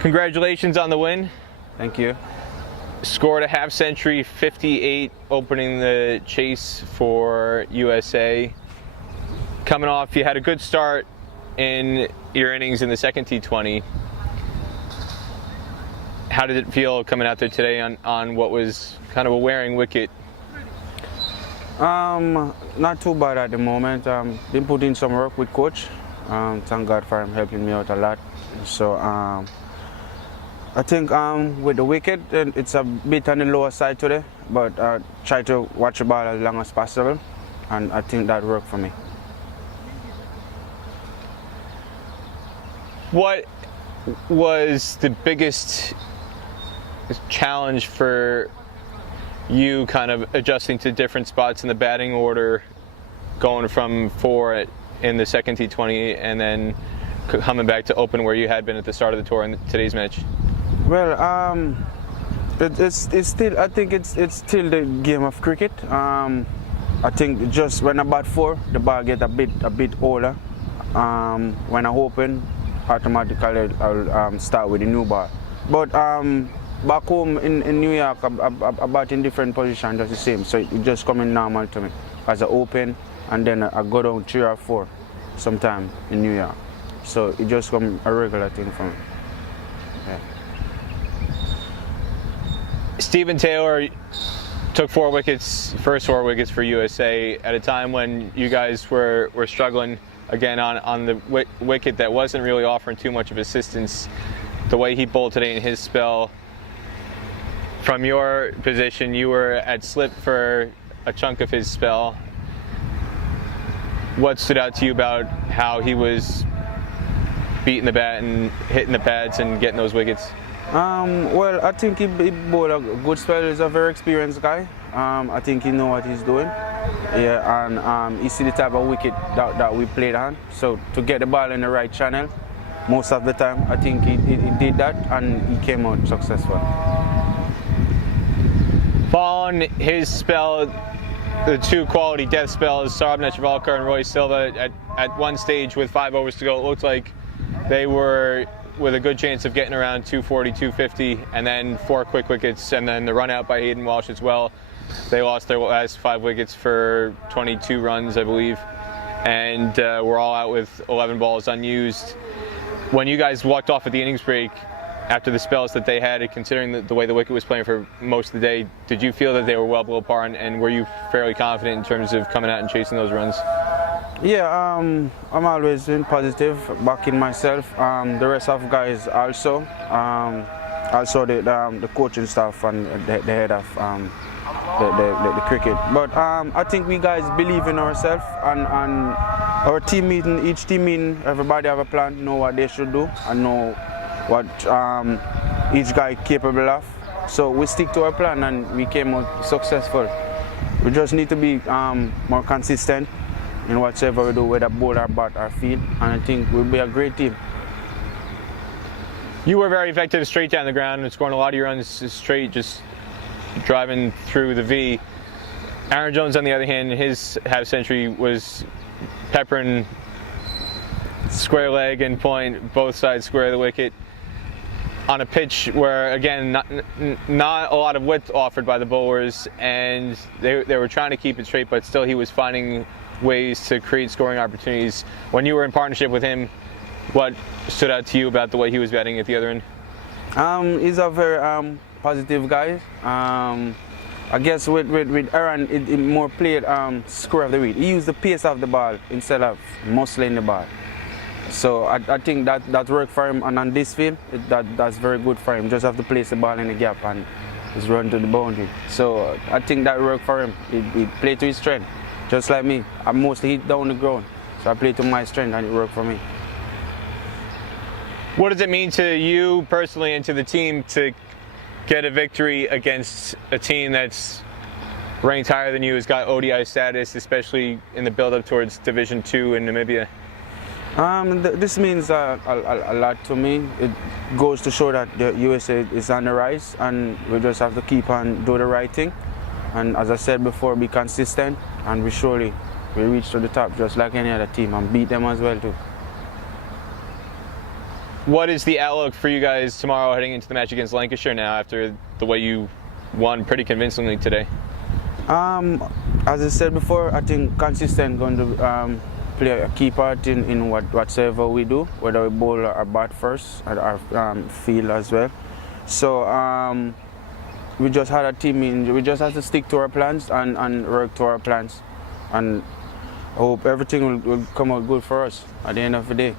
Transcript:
Congratulations on the win. Thank you. Scored a half century, 58, opening the chase for USA. Coming off, you had a good start in your innings in the second T20. How did it feel coming out there today on what was kind of a wearing wicket? Not too bad at the moment. Been putting some work with coach. Thank God for him helping me out a lot. So I think with the wicket, it's a bit on the lower side today, but try to watch the ball as long as possible, and I think that worked for me. What was the biggest challenge for you kind of adjusting to different spots in the batting order, going from 4 in the second T20 and then coming back to open where you had been at the start of the tour in today's match? Well, it's still, I think it's still the game of cricket. I think just when I bat 4, the ball get a bit older. When I open, automatically I'll start with the new ball. But back home in New York, I bat in different positions, just the same. So it just coming normal to me as I open, and then I go down 3 or 4 sometime in New York. So it just come a regular thing for me. Yeah. Stephen Taylor took 4 wickets, first 4 wickets for USA at a time when you guys were struggling again on the wicket that wasn't really offering too much of assistance. The way he bowled today in his spell, from your position, you were at slip for a chunk of his spell. What stood out to you about how he was beating the bat and hitting the pads and getting those wickets? Well, I think he bowled a good spell. He's a very experienced guy. I think he knows what he's doing. Yeah, and he see the type of wicket that we played on. So to get the ball in the right channel, most of the time, I think he did that, and he came out successful. Following his spell, the 2 quality death spells, Saurabh Netravalkar and Roy Silva, at one stage with 5 overs to go, it looked like they were with a good chance of getting around 240, 250, and then 4 quick wickets, and then the run out by Hayden Walsh as well. They lost their last 5 wickets for 22 runs, I believe, and were all out with 11 balls unused. When you guys walked off at the innings break after the spells that they had, considering the way the wicket was playing for most of the day, did you feel that they were well below par, and were you fairly confident in terms of coming out and chasing those runs? Yeah, I'm always been positive, backing myself. The rest of guys also. Also the coaching staff and the head of the cricket. But I think we guys believe in ourselves, and our team meeting, each team meeting, everybody have a plan, know what they should do, and know what each guy capable of. So we stick to our plan, and we came out successful. We just need to be more consistent in whatever we do, whether bowl or bat or field, and I think we'll be a great team. You were very effective straight down the ground and scoring a lot of your runs straight, just driving through the V. Aaron Jones, on the other hand, his half century was peppering square leg and point, both sides square of the wicket, on a pitch where, again, not a lot of width offered by the bowlers, and they were trying to keep it straight, but still he was finding ways to create scoring opportunities. When you were in partnership with him, what stood out to you about the way he was batting at the other end? He's a very positive guy. I guess with Aaron, it more played square of the wicket. He used the pace of the ball instead of muscling the ball. So I think that worked for him, and on this field, that's very good for him. Just have to place the ball in the gap and just run to the boundary. So I think that worked for him. He played to his strength. Just like me, I mostly hit down the ground, so I play to my strength, and it worked for me. What does it mean to you personally and to the team to get a victory against a team that's ranked higher than you, has got ODI status, especially in the build-up towards Division II in Namibia? This means a lot to me. It goes to show that the USA is on the rise, and we just have to keep on do the right thing. And as I said before, be consistent, and we surely will reach to the top just like any other team and beat them as well too. What is the outlook for you guys tomorrow heading into the match against Lancashire now after the way you won pretty convincingly today? As I said before, I think consistent going to play a key part in whatsoever we do, whether we bowl or bat first, or our field as well. So we just had a team in, we just have to stick to our plans and work to our plans. And I hope everything will come out good for us at the end of the day.